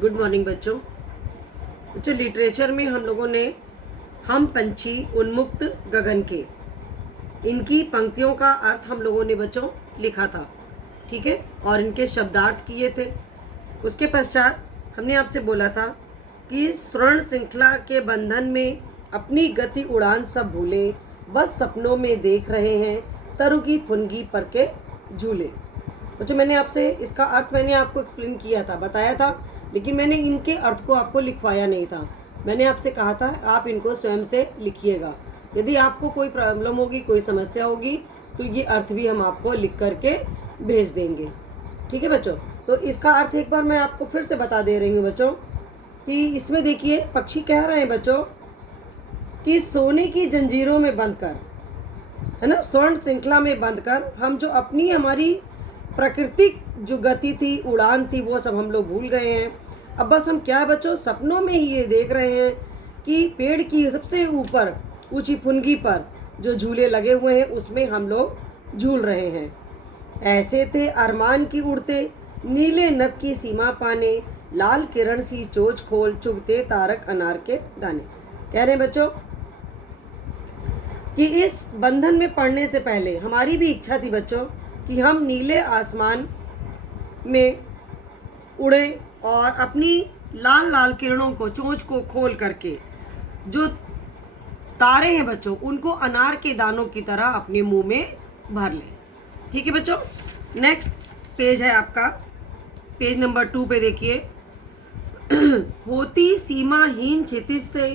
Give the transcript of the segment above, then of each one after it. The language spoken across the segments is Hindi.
गुड मॉर्निंग बच्चों। लिटरेचर में हम लोगों ने हम पंछी उन्मुक्त गगन के, इनकी पंक्तियों का अर्थ हम लोगों ने बच्चों लिखा था, ठीक है, और इनके शब्दार्थ किए थे। उसके पश्चात हमने आपसे बोला था कि स्वर्ण श्रृंखला के बंधन में अपनी गति उड़ान सब भूले, बस सपनों में देख रहे हैं तरु की फुनगी पर के झूले। बच्चों मैंने आपसे इसका अर्थ मैंने आपको एक्सप्लेन किया था, बताया था, लेकिन मैंने इनके अर्थ को आपको लिखवाया नहीं था। मैंने आपसे कहा था आप इनको स्वयं से लिखिएगा। यदि आपको कोई प्रॉब्लम होगी, कोई समस्या होगी, तो ये अर्थ भी हम आपको लिख करके भेज देंगे, ठीक है बच्चों। तो इसका अर्थ एक बार मैं आपको फिर से बता दे रही हूँ बच्चों कि इसमें देखिए पक्षी कह रहे हैं बच्चों कि सोने की जंजीरों में बंद कर, है ना, स्वर्ण श्रृंखला में बंद कर हम जो अपनी हमारी प्राकृतिक जो गति थी, उड़ान थी, वो सब हम लोग भूल गए हैं। अब बस हम क्या बच्चों सपनों में ही ये देख रहे हैं कि पेड़ की सबसे ऊपर ऊंची फुनगी पर जो झूले लगे हुए हैं उसमें हम लोग झूल रहे हैं। ऐसे थे अरमान की उड़ते, नीले नभ की सीमा पाने, लाल किरण सी चोच खोल चुगते तारक अनार के दाने। कह रहे हैं बच्चों कि इस बंधन में पड़ने से पहले हमारी भी इच्छा थी बच्चों कि हम नीले आसमान में उड़ें और अपनी लाल लाल किरणों को, चोंच को खोल करके जो तारे हैं बच्चों उनको अनार के दानों की तरह अपने मुंह में भर लें। ठीक है बच्चों। नेक्स्ट पेज है आपका, पेज नंबर 2 पे देखिए। होती सीमाहीन क्षितिज से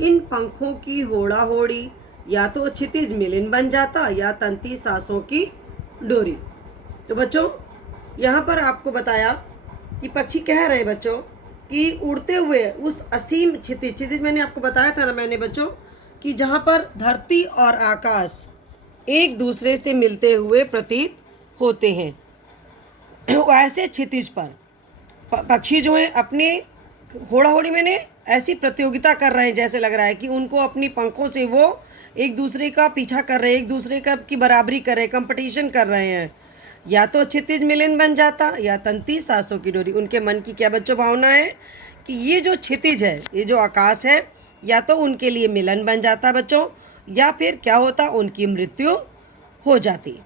इन पंखों की होड़ा होड़ी, या तो क्षितिज मिलन बन जाता या तंती सांसों की डोरी। तो बच्चों यहाँ पर आपको बताया कि पक्षी कह रहे हैं बच्चों कि उड़ते हुए उस असीम क्षितिज, क्षितिज मैंने आपको बताया था ना मैंने बच्चों कि जहाँ पर धरती और आकाश एक दूसरे से मिलते हुए प्रतीत होते हैं, ऐसे क्षितिज पर पक्षी जो हैं अपने होड़ा होड़ी में ऐसी प्रतियोगिता कर रहे हैं, जैसे लग रहा है कि उनको अपनी पंखों से वो एक दूसरे का पीछा कर रहे हैं, एक दूसरे का की बराबरी कर रहे हैं, कंपटीशन कर रहे हैं। या तो क्षितिज मिलन बन जाता या तंती सांसों की डोरी। उनके मन की क्या बच्चों भावना है कि ये जो क्षितिज है, ये जो आकाश है, या तो उनके लिए मिलन बन जाता बच्चों, या फिर क्या होता, उनकी मृत्यु हो जाती।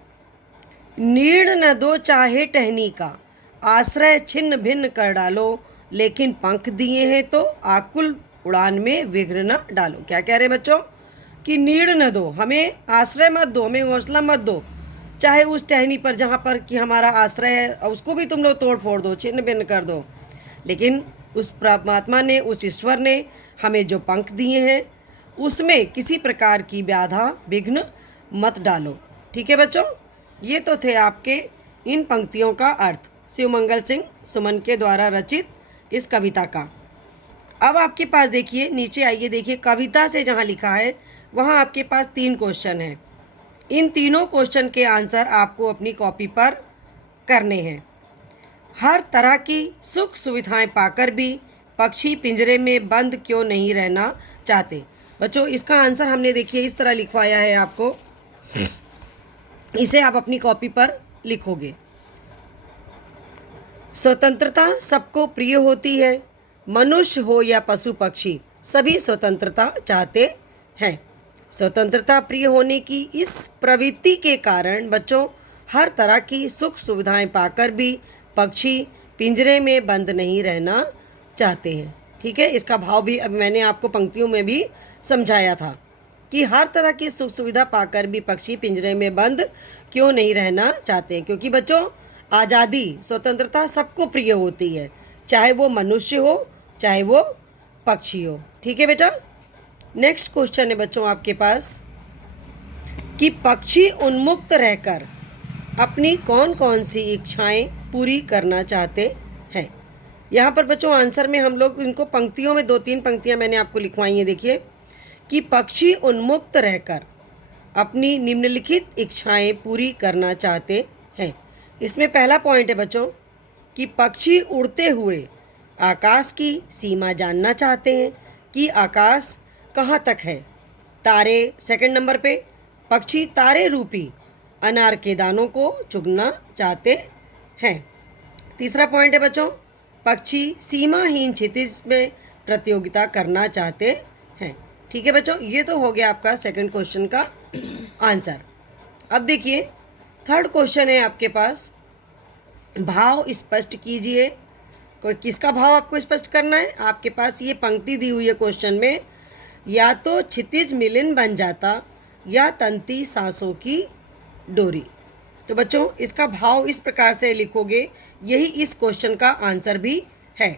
नीड़ न दो चाहे टहनी का, आश्रय छिन्न भिन्न कर डालो, लेकिन पंख दिए हैं तो आकुल उड़ान में विघ्न न डालो। क्या कह रहे बच्चों कि नीड़ न दो, हमें आश्रय मत दो, हमें घोंसला मत दो, चाहे उस टहनी पर जहाँ पर कि हमारा आश्रय है उसको भी तुम लोग तोड़ फोड़ दो, छिन्न भिन्न कर दो, लेकिन उस परमात्मा ने, उस ईश्वर ने हमें जो पंख दिए हैं उसमें किसी प्रकार की बाधा विघ्न मत डालो। ठीक है बच्चों, ये तो थे आपके इन पंक्तियों का अर्थ शिवमंगल सिंह सुमन के द्वारा रचित इस कविता का। अब आपके पास देखिए नीचे आइए, देखिए कविता से जहाँ लिखा है वहाँ आपके पास 3 क्वेश्चन हैं। इन तीनों क्वेश्चन के आंसर आपको अपनी कॉपी पर करने हैं। हर तरह की सुख सुविधाएं पाकर भी पक्षी पिंजरे में बंद क्यों नहीं रहना चाहते। बच्चों इसका आंसर हमने देखिए इस तरह लिखवाया है आपको, इसे आप अपनी कॉपी पर लिखोगे। स्वतंत्रता सबको प्रिय होती है, मनुष्य हो या पशु पक्षी सभी स्वतंत्रता चाहते हैं। स्वतंत्रता प्रिय होने की इस प्रवृत्ति के कारण बच्चों हर तरह की सुख सुविधाएं पाकर भी पक्षी पिंजरे में बंद नहीं रहना चाहते हैं। ठीक है, इसका भाव भी अब मैंने आपको पंक्तियों में भी समझाया था कि हर तरह की सुख सुविधा पाकर भी पक्षी पिंजरे में बंद क्यों नहीं रहना चाहते हैं। क्योंकि बच्चों आज़ादी, स्वतंत्रता सबको प्रिय होती है, चाहे वो मनुष्य हो चाहे वो पक्षी हो। ठीक है बेटा। नेक्स्ट क्वेश्चन है बच्चों आपके पास कि पक्षी उन्मुक्त रहकर अपनी कौन कौन सी इच्छाएं पूरी करना चाहते हैं। यहाँ पर बच्चों आंसर में हम लोग इनको पंक्तियों में 2-3 पंक्तियाँ मैंने आपको लिखवाई हैं। देखिए कि पक्षी उन्मुक्त रहकर अपनी निम्नलिखित इच्छाएं पूरी करना चाहते हैं। इसमें पहला पॉइंट है बच्चों कि पक्षी उड़ते हुए आकाश की सीमा जानना चाहते हैं कि आकाश कहाँ तक है। तारे, सेकंड नंबर पे पक्षी तारे रूपी अनार के दानों को चुगना चाहते हैं। तीसरा पॉइंट है बच्चों पक्षी सीमाहीन क्षितिज में प्रतियोगिता करना चाहते हैं। ठीक है बच्चों, ये तो हो गया आपका सेकंड क्वेश्चन का आंसर। अब देखिए थर्ड क्वेश्चन है आपके पास, भाव स्पष्ट कीजिए। कोई किसका भाव आपको स्पष्ट करना है? आपके पास ये पंक्ति दी हुई है क्वेश्चन में, या तो क्षितिज मिलन बन जाता या तंती सांसों की डोरी। तो बच्चों इसका भाव इस प्रकार से लिखोगे, यही इस क्वेश्चन का आंसर भी है।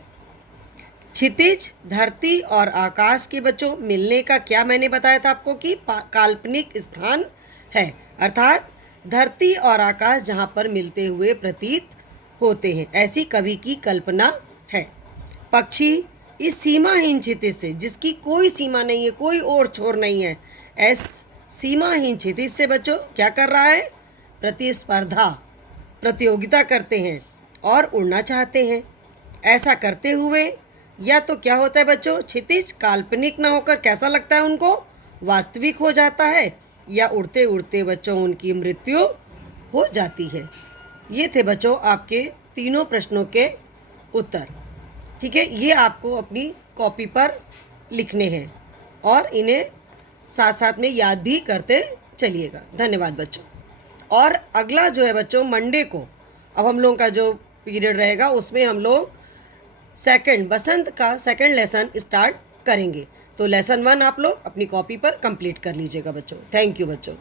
क्षितिज धरती और आकाश के बच्चों मिलने का क्या मैंने बताया था आपको कि काल्पनिक स्थान है, अर्थात धरती और आकाश जहाँ पर मिलते हुए प्रतीत होते हैं, ऐसी कवि की कल्पना है। पक्षी इस सीमाहीन क्षितिज से, जिसकी कोई सीमा नहीं है, कोई ओर छोर नहीं है, ऐस सीमाहीन क्षितिज से बच्चों क्या कर रहा है? प्रतिस्पर्धा, प्रतियोगिता करते हैं और उड़ना चाहते हैं। ऐसा करते हुए या तो क्या होता है बच्चों, क्षितिज काल्पनिक ना होकर कैसा लगता है उनको? वास्तविक हो जाता है, या उड़ते उड़ते बच्चों उनकी मृत्यु हो जाती है। ये थे बच्चों आपके तीनों प्रश्नों के उत्तर। ठीक है, ये आपको अपनी कॉपी पर लिखने हैं और इन्हें साथ साथ में याद भी करते चलिएगा। धन्यवाद बच्चों। और अगला जो है बच्चों मंडे को, अब हम लोगों का जो पीरियड रहेगा उसमें हम लोग बसंत का सेकंड लेसन स्टार्ट करेंगे। तो लेसन 1 आप लोग अपनी कॉपी पर कंप्लीट कर लीजिएगा बच्चों। थैंक यू बच्चों।